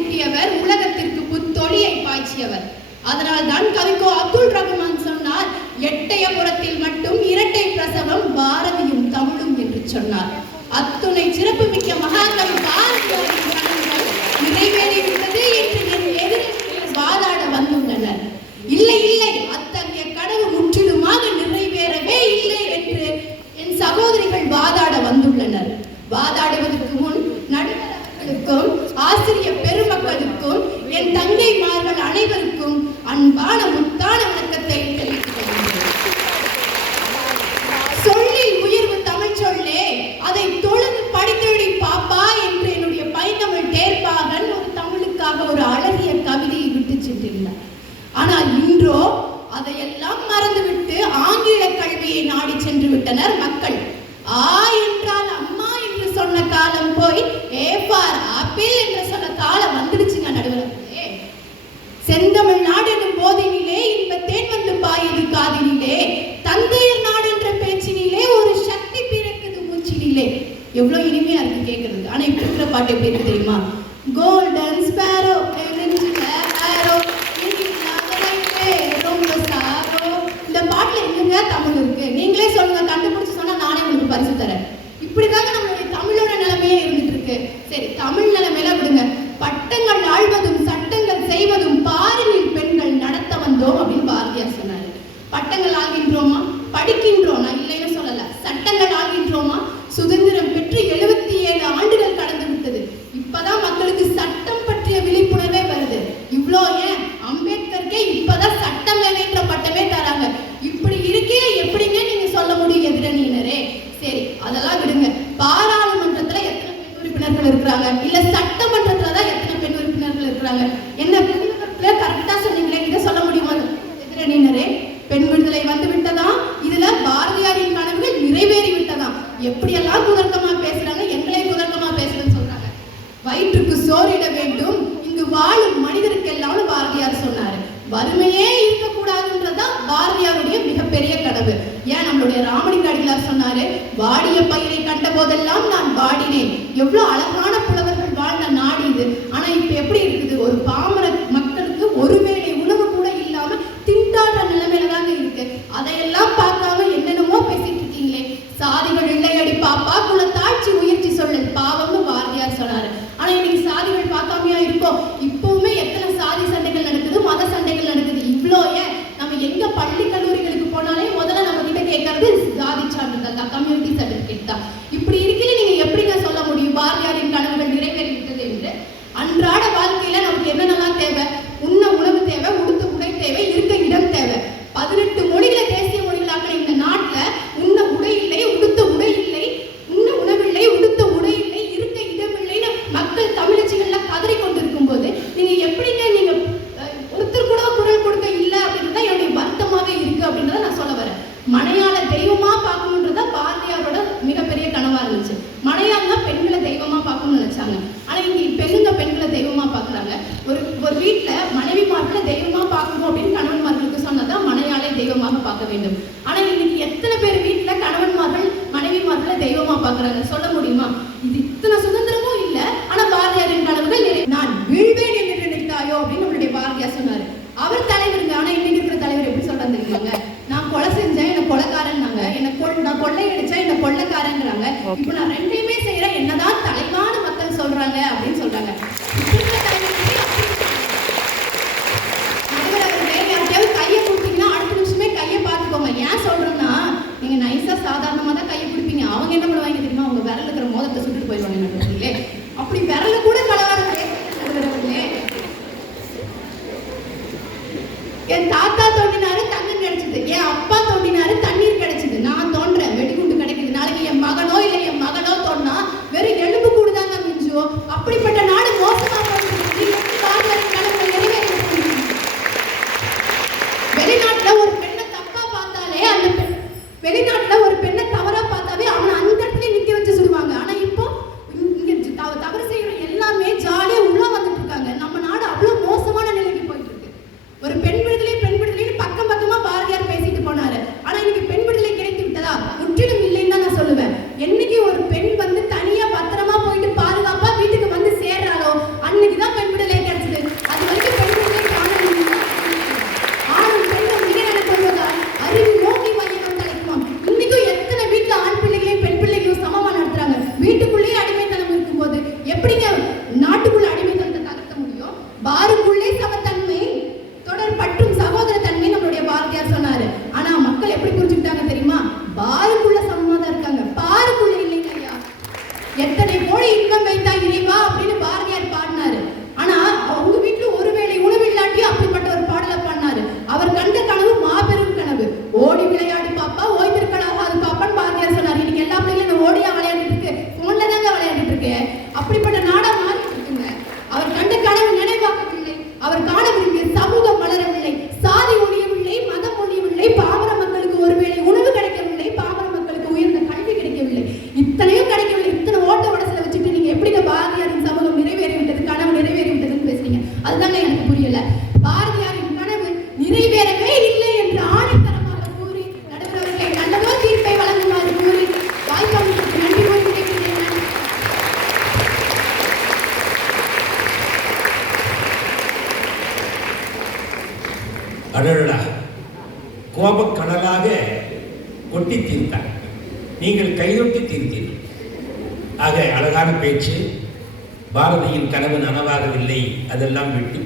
கூட்டியவர் உலகத்திற்கு புத்தொழியை பாய்ச்சியவர். அதனால் தான் கவிக்கோ அப்துல் ரகுமான் சொன்னார் எட்டயபுரத்தில் மட்டும் இரட்டை பிரசவம் பாரதியும் தமிழும் என்று சொன்னார். அத்துணை சிறப்பு மிக்க மகாகவி பாரதியாரின் கனவுகள் நிறைவேறிவிட்டது என்று என் எதிரில் வாதாட வந்துள்ளனர். இல்லை இல்லை அத்தகைய கனவு முற்றிலுமாக நிறைவேறவே இல்லை என்று என் சகோதரிகள் வாதாட வந்துள்ளனர். வாதாடுவதற்கு முன் நடுவர்களுக்கும் ஆசிரியர் என் தங்கை மார்கள் அனைவருக்கும் அன்பான முத்தான வணக்கத்தை சொல்லில் உயர்வு தமிழ் சொல்லே அதை தொழுது படித்தெழி பாப்பா என்று என்னுடைய பைந்தமிழ் தேர்ப்பாகன் ஒரு தமிழுக்காக ஒரு அழகிய கவிதையை விட்டு சென்றிருந்தார். ஆனால் இன்றோ அதையெல்லாம் மறந்துவிட்டு ஆங்கில கல்வியை நாடி சென்று விட்டனர் மக்கள். ஆ என்றால் அம்மா என்று சொன்ன காலம் போய் ஏ ஃபார் ஆப்பிள் என்று சொன்ன காலம் வந்துடுச்சு நடுவர்களே செந்தமிழ் நாடு என்னும் போதினிலே இன்ப தேன் வந்து பாயுது காதினிலே தந்தையர் நாடு என்ற பேச்சினிலே ஒரு சக்தி பிறக்குது மூச்சினிலே எவ்வளவு இனிமையா இருக்கு கேட்கறது ஆனா இப்ப இருக்கிற பாட்டு எப்படி இருக்கு தெரியுமா? கோல்டன் வறுமையே இருக்கக்கூடாதுன்றதுதான் பாரதியாருடைய மிகப்பெரிய கனவு. ஏன் நம்மளுடைய ராமடி அடிகளார் சொன்னாரு வாடிய பயிரை கண்ட போதெல்லாம் நான் வாடினேன். எவ்வளவு அழகான புலவர்கள் வாழ்ந்த நாடு இது. ஆனா இப்ப எப்படி இருக்குது? ஒரு பாமர மக்களுக்கு ஒருவேளை உணவு கூட இல்லாம திண்டாடுற நிலைமையில தாங்க இருக்கு. அதையெல்லாம் பார்க்காம என்னென்னமோ பேசிட்டு இருக்கீங்களே. சாதிகள் இல்லையடி பாப்பா குலத்தாட்சி உயர்ச்சி சொல்லல் பார்க்கறாங்க ஒரு ஒரு வீட்டுல மனைவிமார்களை தெய்வமா பார்க்கணும் அப்படின்னு கணவன்மார்களுக்கு சொன்னதான் மனையாளை தெய்வமாக பார்க்க வேண்டும். ஆனா இன்னைக்கு எத்தனை பேர் வீட்டுல கணவன்மார்கள் மனைவிமார்களை தெய்வமா பார்க்கறாங்க? சொல்ல முடியுமா? இது இத்தனை சுதந்திரமும் இல்ல. ஆனா பாரதியாரின் கனவுகள் நான் வீழ்வேன் என்று நினைத்தாயோ அப்படின்னு நம்மளுடைய பாரதியார் சொன்னாரு. அவர் தலைவருங்க. ஆனா இன்னைக்கு இருக்கிற தலைவர் எப்படி சொல்றாங்க தெரியுமாங்க? நான் கொலை செஞ்சேன் என்ன கொலைக்காரன்னாங்க. என்ன கொள் நான் கொள்ளை அடிச்சா என்ன கொள்ளைக்காரங்கிறாங்க இப்போ நான் ரெண்டையுமே செய்யறேன் என்னதான் தலைவான மக்கள் சொல்றாங்க அப்படின்னு சொல்றாங்க. என் தாத்தா உங்களோட இன்பம் வைத்தா இறைவா அப்படின்னு பாரதியார் பாடினாரு. ஆனா அவங்க வீட்டுல ஒருவேளை உணவு இல்லாட்டியும் அப்படிப்பட்ட ஒரு பாடலை பாடினாரு. அவர் கண்ட கனவு மாபெரும் கனவு. ஓடி விளையாடு பாப்பா ஓய்ந்திருக்கலாகாது பாப்பான்னு பாரதியார் சொன்னார். இன்னைக்கு எல்லா பிள்ளைங்களும் ஓடியா விளையாடிட்டு இருக்கு. போன்ல தாங்க விளையாடிட்டு இருக்கேன் அப்படிப்பட்ட அடடா கோபக்கடலாக கொட்டி தீர்த்தார். நீங்கள் கைதொட்டி தீர்த்தீர்கள். ஆக அழகான பேச்சு. பாரதியின் கனவு நனவாகவில்லை அதெல்லாம் விட்டு